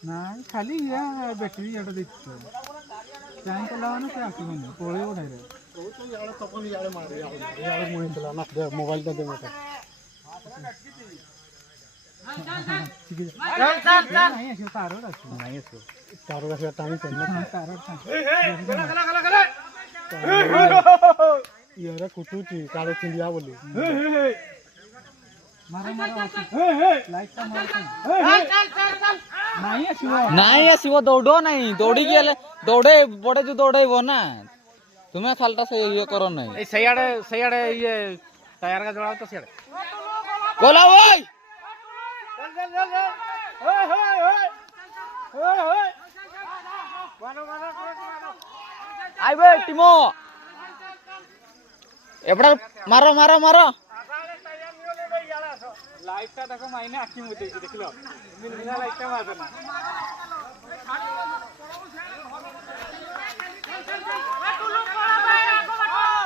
ना खाली ये बैटरी याडा देखतो चाहे तो लावा ना क्या आसमाने पड़े उठाए रे तो यार तो कौन यार मार यार मुझे चला ना दे मोबाइल दे मत ठीक है चल नहीं है तारो रखो नहीं है तारो रखो टाइम करना तारो यार कुटुची काले चिंडिया बोली मारो लाइट का मारो नहीं आसीबो दौड़ो नहीं दौड़ी गेले दौड़े बड़े जो दौड़ेबो ना तुम्हें खालटा से ये करो नहीं ए सयाड़े ये टायर का जोड़ाओ तो सयाड़े बोला ओए चल ओए मारो आइबे टिमो एबड़ा मारो मारो मारो लाइट टा देखो माइने आखी मुते देखलो मिल मिला लाइट टा मारना